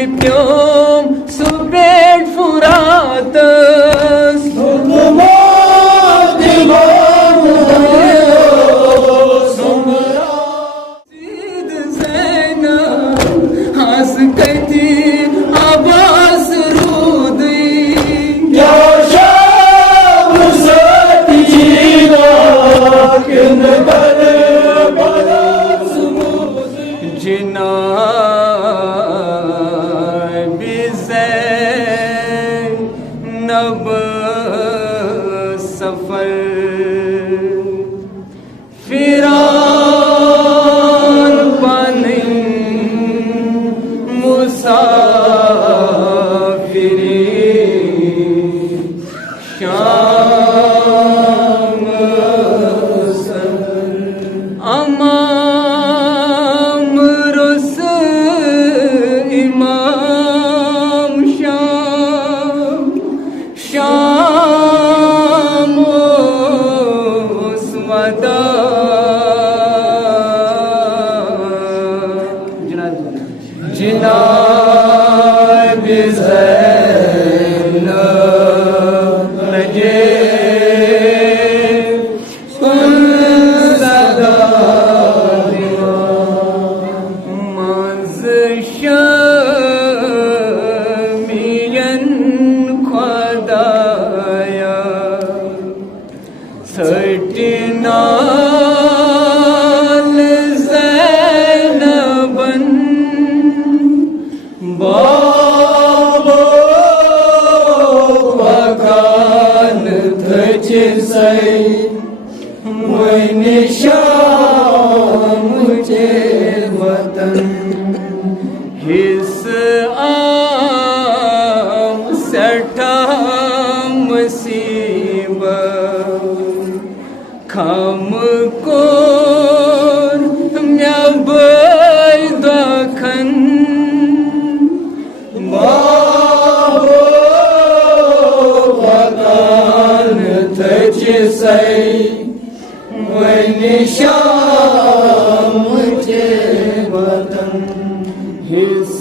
Yelipyom subed furatas Sid zayna has kati abas rudi Jina नब सफर फिरान पानी मुसाफिरी शाम सफर अमाम रुस इमाम शाम स्वदा जिनाब ज़ैनब लजे सदा मंज़ शमीयन खुदाया सटनाल ज़ैनबन बाबो वकान थच सई मोइन शाम मुझे वतन हिस आम सठा मुसीबत खम कोर म्याबय दखन बाबो वकान थच सई मोइन शाम मुझे वतन हिस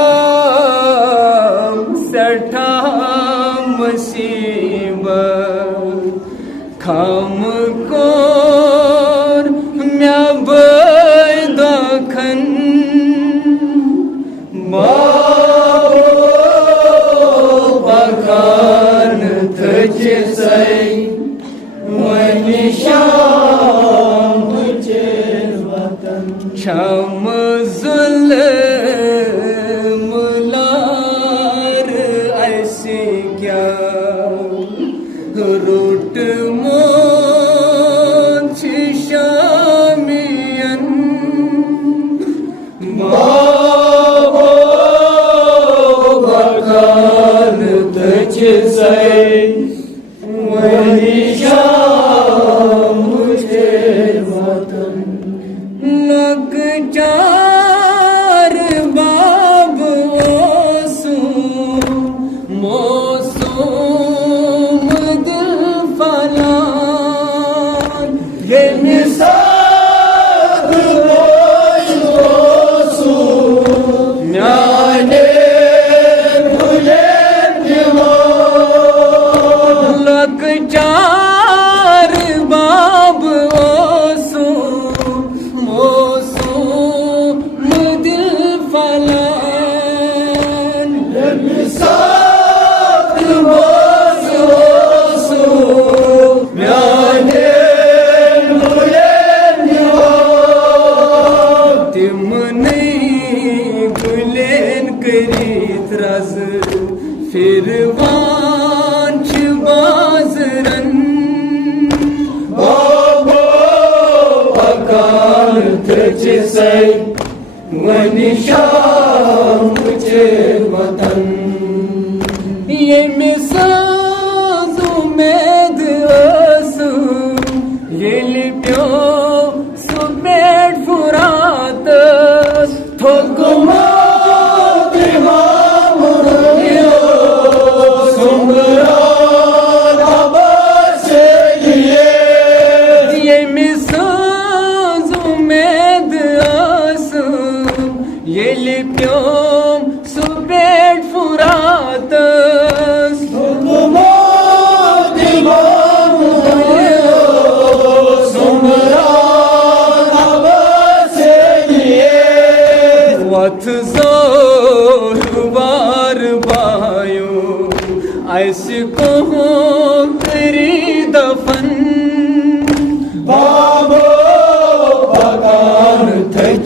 आम सठा मुसीबत खम कोर म्याबय दखन बाबो वकान थच सई मोइन शाम मुझे वतन छम जुल्म लार ऐसे क्या रूट मोछ शामियन बाबो वकान थच सई मोइन शाम मुझे वतन लग जार बाब ओसू मौसूम दिल फलान ये मिसाल ओसू म्याने भुले दीवान लग जार बाब ओसू मौसूम दिल फलान ये मिसाल ओसू म्याने भुले दीवान तिम नहीं गुलेन करीत रस फिर वांच बाजरन बाबो वकान थच सई मोइन शाम मुझे वतन ये मिसाज उम्मीद आसू येलिप्यो सुबेड फुरात थोकुमा Yelipyom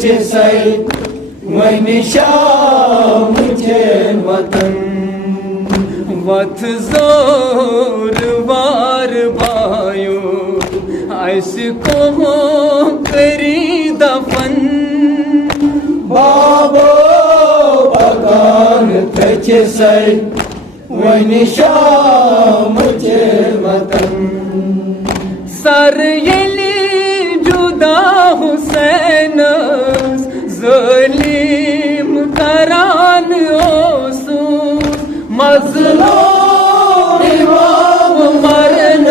say when Sham watan wat zor var bayo aisको करी दफन बाबो बगान तच say when Sham watan सर यली जुदा हुसैन ज़लीम करान ओसू मज़लूम इमाम मरन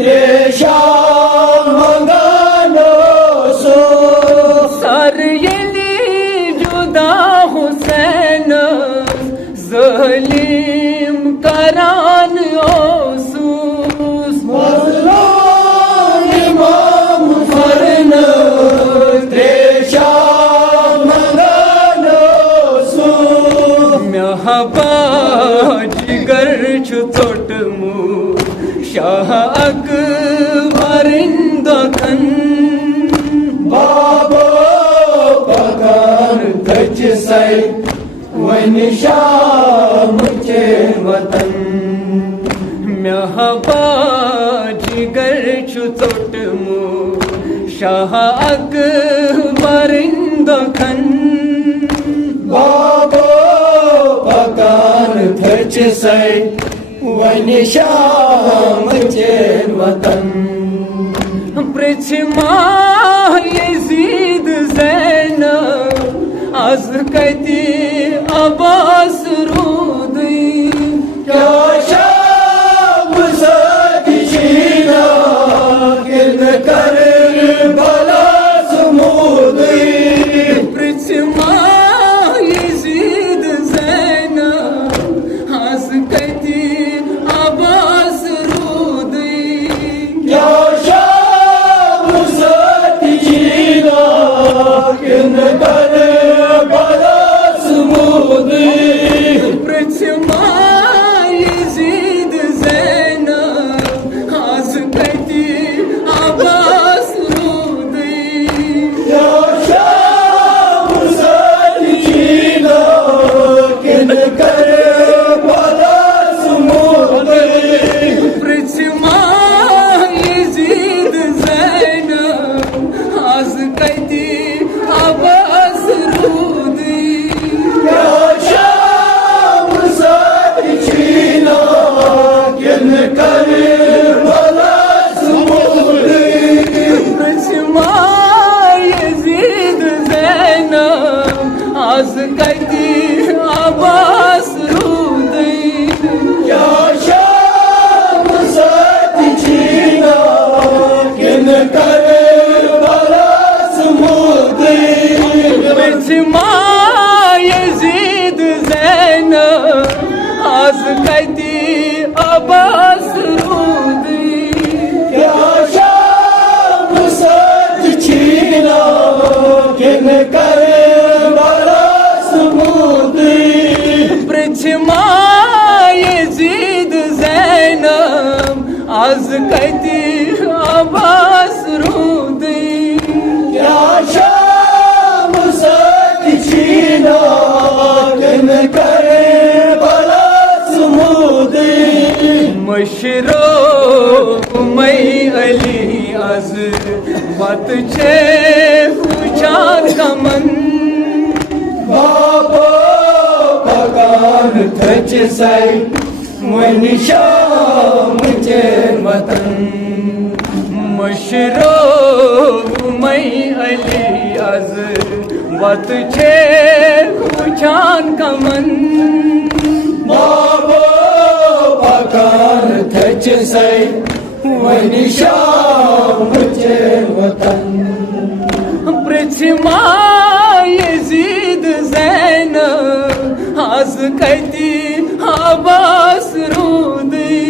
त्रेशाम मंगन ओसू सर यली जुदा हुसैन ज़लीम करान ओसू जिगर छोटमु शाह अकबर दखन बाबो पगार तच say when Sham वतन महबा जिगर छोटमु शाह अकबर दखन बाबो पगार तच say when Sham वतन पृथ्मा यजीद ज़ैनब az कति अब्बास रूदी क्या शाम सदीना गिरद कर भला समुदी पृथ्मा यजीद ज़ैनब आज कती अब्बास रूदी क्या शाम सच छीना किन करे बरस मुदी पृथ्मा यजीद ज़ैनब आज कती अब्बास रूदी क्या शाम सच छीना किन करे बरस मुदी मशरो मई अली अज बत छे चार कमन बाबो पगार तच say when Sham वतन मशरो मई अली अज बत छे चार कमन बाबो पगार तच say when Sham वतन पृथ्मा यजीद ज़ैनब आज कती अब्बास रूदी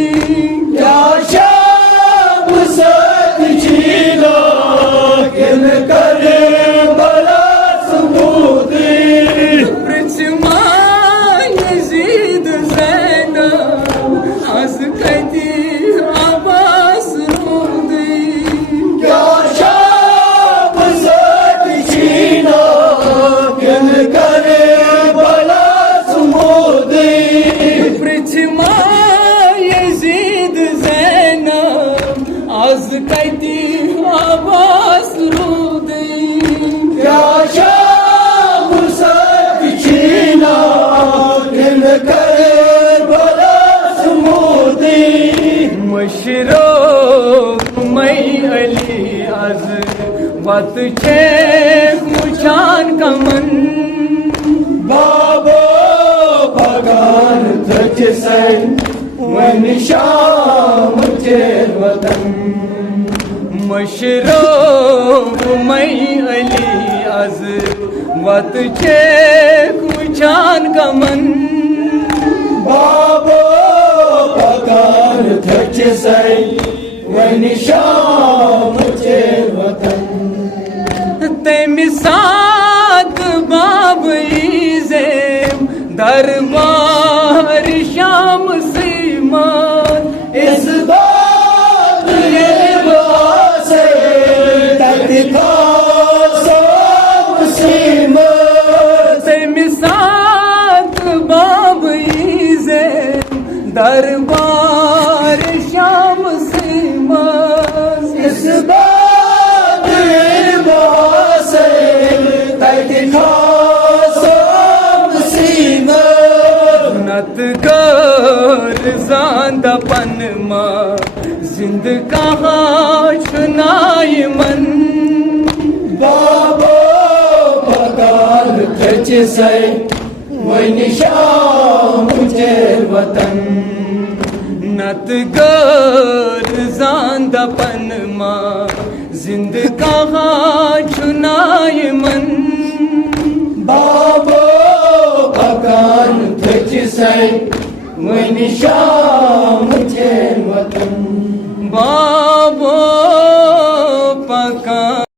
क्या शाम सच छीना किन करे बरस मुदी पृथ्मा यजीद ज़ैनब आज कती अब्बास रूदी क्या शाम सच छीना मशरो मै अली आज वत छे मुछान कमन बाबो पगान थच सैन वन शाम चेर वतन मशरो मै अली आज वत छे मुछान कमन बाबो पगान थच सैन वन शाम चेर वतन तेमी साथ बाब ईज़ेम दरबार शाम सीमान इस बात ये बासे तक सब सीमा तेमी साथ बाब ईज़ेम दरबार शाम सीमान इस बात ये बासे तक सब सीमा नत कर जांद पनमा जिंद कहाँ सुनाई मन बाबो पगान थच सै वन शाम चेर वतन नत कर जांद पनमा जिंद कहाँ सुनाई मन बाबो पगान थच सै वन शाम चेर